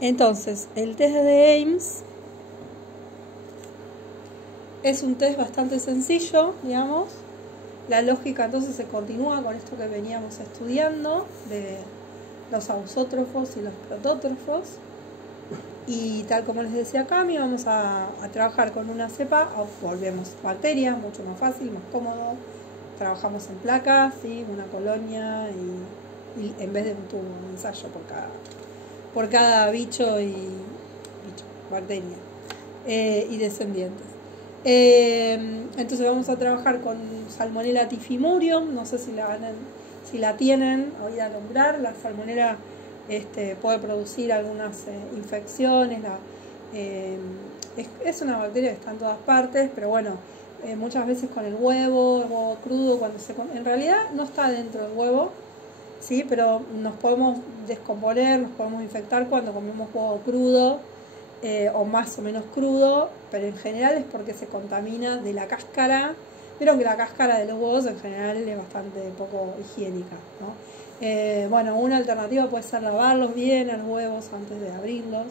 Entonces, el test de Ames es un test bastante sencillo, digamos. La lógica entonces se continúa con esto que veníamos estudiando de los ausótrofos y los protótrofos. Y tal como les decía Cami, vamos a trabajar con una cepa, volvemos bacterias, mucho más fácil, más cómodo. Trabajamos en placas, ¿sí? Una colonia y en vez de un tubo, un ensayo por cada bicho y bacteria y descendientes. Entonces vamos a trabajar con Salmonella typhimurium, no sé si la tienen oído nombrar. La salmonela puede producir algunas infecciones, es una bacteria que está en todas partes, pero bueno, muchas veces con el huevo crudo, en realidad no está dentro del huevo, ¿sí? Pero nos podemos descomponer, nos podemos infectar cuando comemos huevo crudo, o más o menos crudo, pero en general es porque se contamina de la cáscara. Vieron que la cáscara de los huevos en general es bastante poco higiénica, ¿no? Bueno, una alternativa puede ser lavarlos bien a los huevos antes de abrirlos.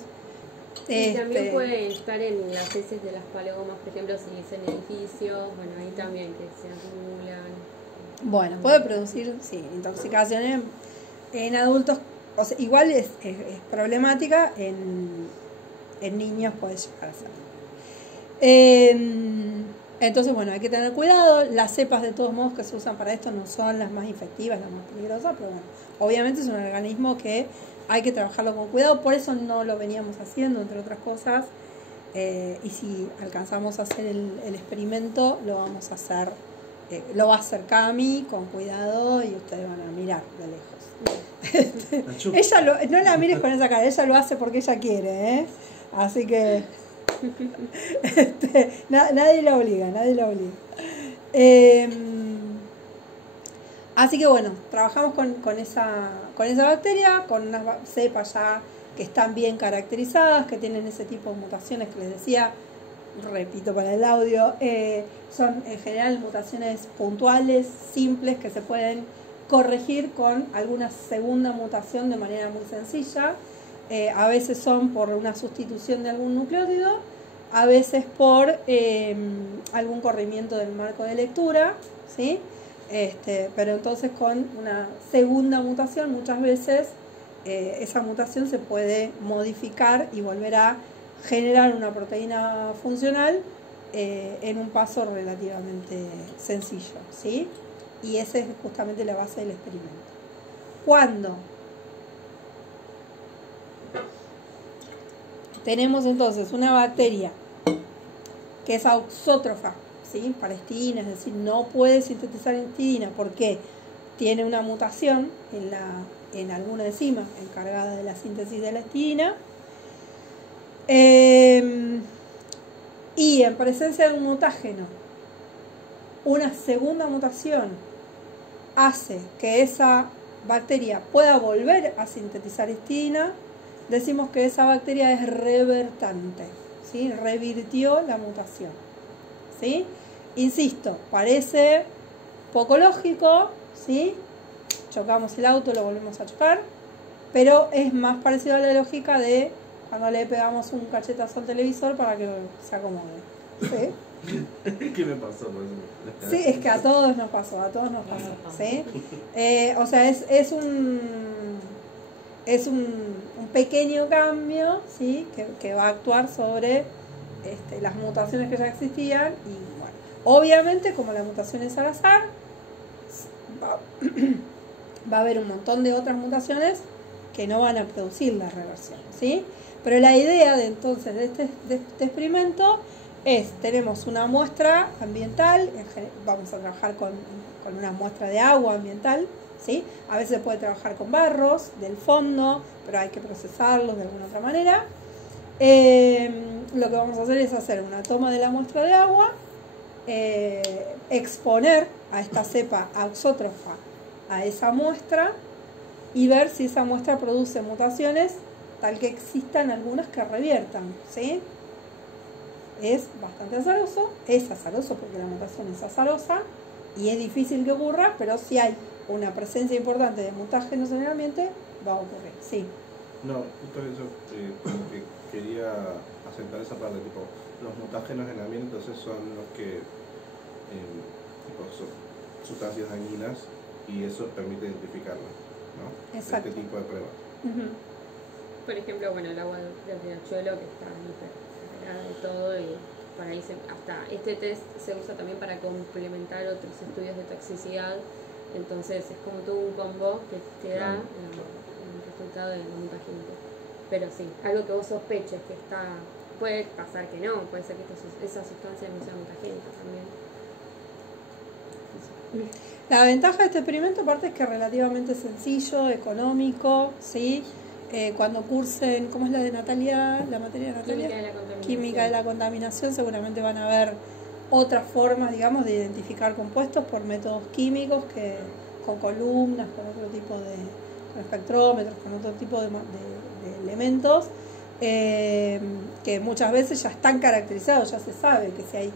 Y también puede estar en las heces de las palomas, por ejemplo, si es en edificios, bueno, ahí también que se acumulan. Bueno, puede producir, sí, intoxicaciones en adultos, o sea, igual es problemática, en niños puede llegar a ser. Entonces, bueno, hay que tener cuidado. Las cepas, de todos modos, que se usan para esto no son las más efectivas, las más peligrosas, pero bueno, obviamente es un organismo que hay que trabajarlo con cuidado, por eso no lo veníamos haciendo, entre otras cosas, y si alcanzamos a hacer el experimento, lo vamos a hacer, lo va a hacer Cami con cuidado y ustedes van a mirar de lejos. Ella no la mires con esa cara, ella lo hace porque ella quiere, ¿eh? Así que nadie la obliga, así que bueno, trabajamos con esa bacteria, con unas cepas ya que están bien caracterizadas, que tienen ese tipo de mutaciones que les decía, repito para el audio, son en general mutaciones puntuales, simples, que se pueden corregir con alguna segunda mutación de manera muy sencilla. A veces son por una sustitución de algún nucleótido, a veces por algún corrimiento del marco de lectura, ¿sí? Pero entonces con una segunda mutación muchas veces esa mutación se puede modificar y volver a generar una proteína funcional en un paso relativamente sencillo, ¿sí? Y esa es justamente la base del experimento. ¿Cuándo? Tenemos entonces una bacteria que es auxótrofa, ¿sí? Para histidina, es decir, no puede sintetizar histidina porque tiene una mutación en alguna enzima encargada de la síntesis de la histidina. Y en presencia de un mutágeno, una segunda mutación hace que esa bacteria pueda volver a sintetizar histidina. Decimos que esa bacteria es revertante, ¿sí? Revirtió la mutación, ¿sí? Insisto, parece poco lógico, ¿sí? Chocamos el auto, lo volvemos a chocar, pero es más parecido a la lógica de cuando le pegamos un cachetazo al televisor para que se acomode, ¿sí? ¿Qué me pasó? Sí, es que a todos nos pasó, ¿sí? O sea, es un pequeño cambio, ¿sí? que va a actuar sobre las mutaciones que ya existían. Y bueno, obviamente, como la mutación es al azar, va a haber un montón de otras mutaciones que no van a producir la reversión, ¿sí? Pero la idea de entonces de este experimento es, tenemos una muestra ambiental, vamos a trabajar con una muestra de agua ambiental, ¿sí? A veces se puede trabajar con barros del fondo, pero hay que procesarlos de alguna otra manera. Lo que vamos a hacer es hacer una toma de la muestra de agua, exponer a esta cepa auxótrofa a esa muestra y ver si esa muestra produce mutaciones tal que existan algunas que reviertan, ¿sí? Es bastante azaroso, porque la mutación es azarosa y es difícil que ocurra, pero si hay una presencia importante de mutágenos en el ambiente, va a ocurrir, sí. No, justo eso, como que quería asentar esa parte, tipo, los mutágenos en ambiente entonces son los que tipo, son sustancias dañinas y eso permite identificarlas, ¿no? Exacto. Este tipo de pruebas. Por ejemplo, bueno, el agua del riachuelo que está hipercargada de todo y por ahí hasta este test se usa también para complementar otros estudios de toxicidad, entonces es como todo un combo que te da el resultado de la mutagénica. Pero sí, algo que vos sospeches que está, puede pasar que no, puede ser que esa sustancia no sea mutagénica también. La ventaja de este experimento aparte es que es relativamente sencillo, económico, ¿sí? Cuando cursen, ¿cómo es la de Natalia? ¿La materia de Natalia? Química de la contaminación, seguramente van a ver otras formas, digamos, de identificar compuestos por métodos químicos, que con columnas, con otro tipo de con espectrómetros, con otro tipo de elementos, que muchas veces ya están caracterizados, ya se sabe que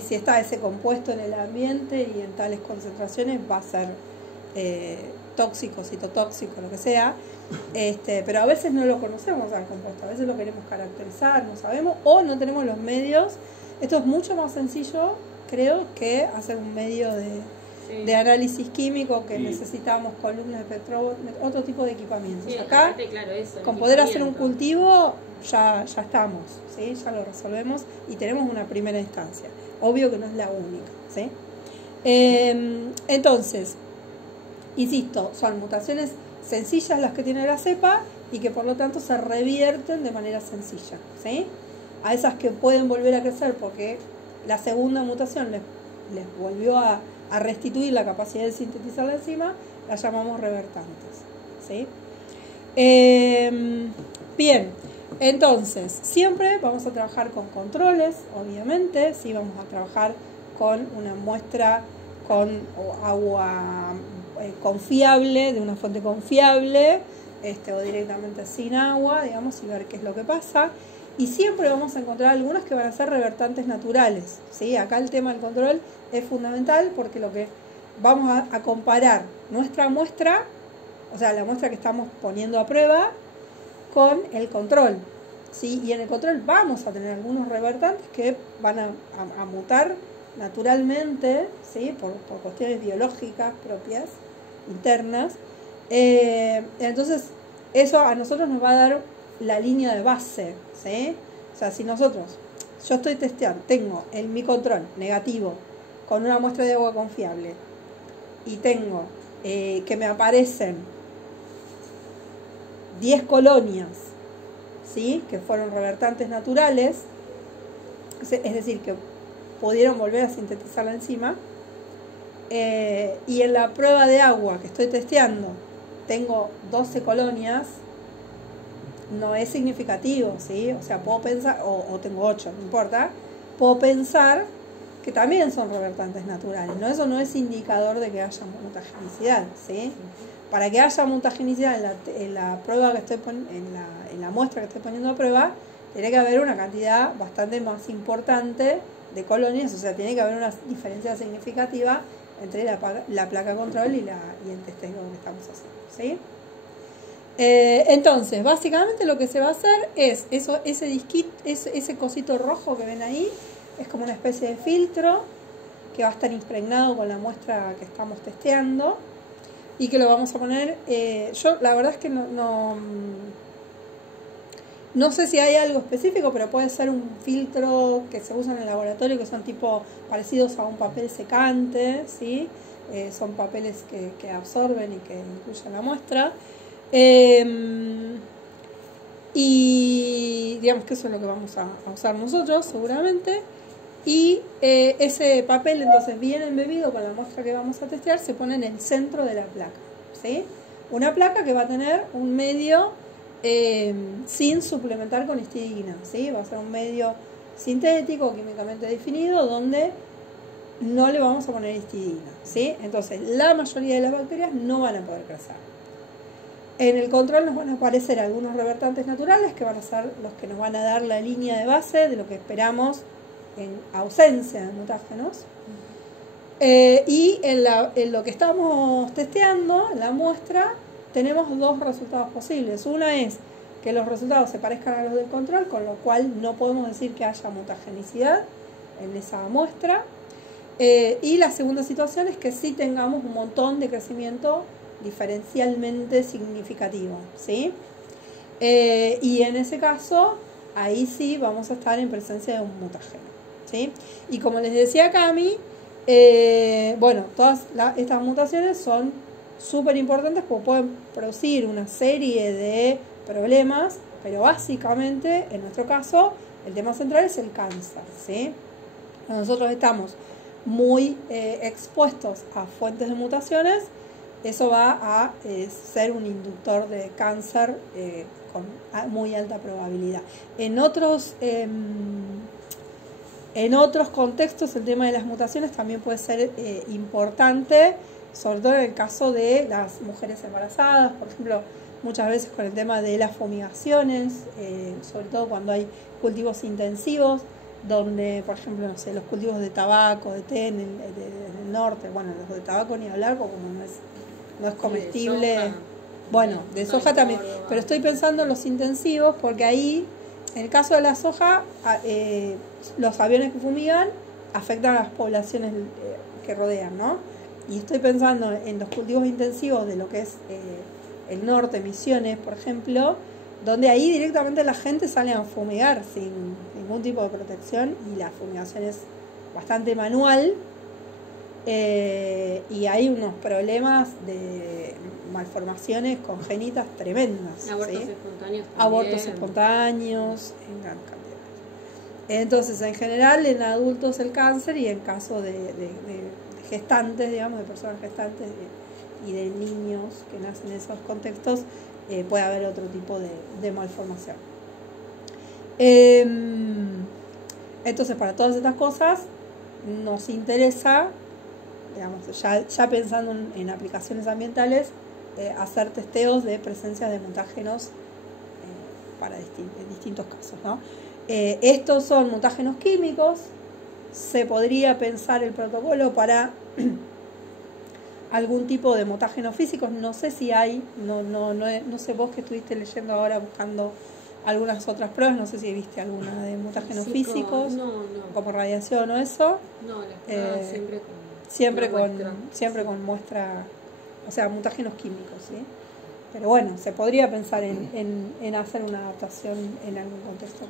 si está ese compuesto en el ambiente y en tales concentraciones va a ser tóxico, citotóxico, lo que sea, pero a veces no lo conocemos al compuesto, a veces lo queremos caracterizar, no sabemos, o no tenemos los medios. Esto es mucho más sencillo, creo, que hacer un medio de análisis químico que necesitamos columnas de petróleo, otro tipo de equipamientos. Sí, acá, aparte, claro, eso, con poder hacer un cultivo, ya estamos, ¿sí? Ya lo resolvemos y tenemos una primera instancia. Obvio que no es la única, ¿sí? Entonces, insisto, son mutaciones sencillas las que tiene la cepa y que por lo tanto se revierten de manera sencilla, ¿sí? A esas que pueden volver a crecer porque la segunda mutación les volvió a restituir la capacidad de sintetizar la enzima, las llamamos revertantes, ¿sí? Bien, entonces, siempre vamos a trabajar con controles, obviamente, sí, vamos a trabajar con una muestra con agua confiable, de una fuente confiable, o directamente sin agua, digamos, y ver qué es lo que pasa. Y siempre vamos a encontrar algunas que van a ser revertantes naturales, ¿sí? Acá el tema del control es fundamental porque lo que vamos a comparar nuestra muestra, o sea, la muestra que estamos poniendo a prueba, con el control, ¿sí? Y en el control vamos a tener algunos revertantes que van a mutar naturalmente, ¿sí? Por cuestiones biológicas propias, internas. Entonces, eso a nosotros nos va a dar la línea de base, ¿sí? O sea, si yo estoy testeando, tengo mi control negativo con una muestra de agua confiable y tengo que me aparecen 10 colonias, ¿sí? Que fueron revertantes naturales, es decir, que pudieron volver a sintetizar la enzima, y en la prueba de agua que estoy testeando tengo 12 colonias, no es significativo, ¿sí? O sea, puedo pensar, o tengo 8, no importa, puedo pensar que también son revertantes naturales, ¿no? Eso no es indicador de que haya mutagenicidad, ¿sí? Para que haya mutagenicidad en la prueba que estoy en la muestra que estoy poniendo a prueba, tiene que haber una cantidad bastante más importante de colonias, o sea, tiene que haber una diferencia significativa entre la placa control y el testeo que estamos haciendo, ¿sí? Entonces, básicamente lo que se va a hacer es ese cosito rojo que ven ahí, es como una especie de filtro que va a estar impregnado con la muestra que estamos testeando y que lo vamos a poner, yo la verdad es que no sé si hay algo específico, pero puede ser un filtro que se usa en el laboratorio, que son tipo parecidos a un papel secante, ¿sí? Son papeles que absorben y que incluyen la muestra. Y digamos que eso es lo que vamos a usar nosotros seguramente. Y ese papel entonces bien embebido con la muestra que vamos a testear se pone en el centro de la placa, ¿sí? Una placa que va a tener un medio sin suplementar con histidina, ¿sí? Va a ser un medio sintético, químicamente definido, donde no le vamos a poner histidina, ¿sí? Entonces la mayoría de las bacterias no van a poder crecer. En el control nos van a aparecer algunos revertantes naturales que van a ser los que nos van a dar la línea de base de lo que esperamos en ausencia de mutágenos. Y en lo que estamos testeando, en la muestra, tenemos dos resultados posibles. Una es que los resultados se parezcan a los del control, con lo cual no podemos decir que haya mutagenicidad en esa muestra. Y la segunda situación es que sí tengamos un montón de crecimiento diferencialmente significativo, ¿sí? Y en ese caso, ahí sí vamos a estar en presencia de un mutágeno, ¿sí? Y como les decía Cami, bueno, todas estas mutaciones son súper importantes porque pueden producir una serie de problemas, pero básicamente, en nuestro caso, el tema central es el cáncer, ¿sí? Nosotros estamos muy expuestos a fuentes de mutaciones, eso va a ser un inductor de cáncer con muy alta probabilidad. En otros contextos el tema de las mutaciones también puede ser importante, sobre todo en el caso de las mujeres embarazadas, por ejemplo, muchas veces con el tema de las fumigaciones, sobre todo cuando hay cultivos intensivos, donde, por ejemplo, no sé, los cultivos de tabaco, de té en el norte, bueno, los de tabaco ni hablar, porque como no es comestible. De soja. Bueno, de soja también, pero estoy pensando en los intensivos, porque ahí, en el caso de la soja, los aviones que fumigan afectan a las poblaciones que rodean, ¿no? Y estoy pensando en los cultivos intensivos de lo que es el norte, Misiones, por ejemplo, donde ahí directamente la gente sale a fumigar sin ningún tipo de protección y la fumigación es bastante manual y hay unos problemas de malformaciones congénitas tremendas. Abortos ¿sí? espontáneos también. Abortos espontáneos en gran cantidad. Entonces, en general, en adultos el cáncer y en caso de gestantes, digamos, de personas gestantes y de niños que nacen en esos contextos, puede haber otro tipo de malformación. Entonces, para todas estas cosas, nos interesa, digamos, ya pensando en aplicaciones ambientales, hacer testeos de presencia de mutágenos para distintos casos, ¿no? Estos son mutágenos químicos. Se podría pensar el protocolo para algún tipo de mutágenos físicos, no sé si hay, no sé vos que estuviste leyendo ahora buscando algunas otras pruebas, no sé si viste alguna de mutágenos físicos, como radiación o eso. No, las pruebas siempre con muestra, o sea, mutágenos químicos, ¿sí? Pero bueno, se podría pensar en hacer una adaptación en algún contexto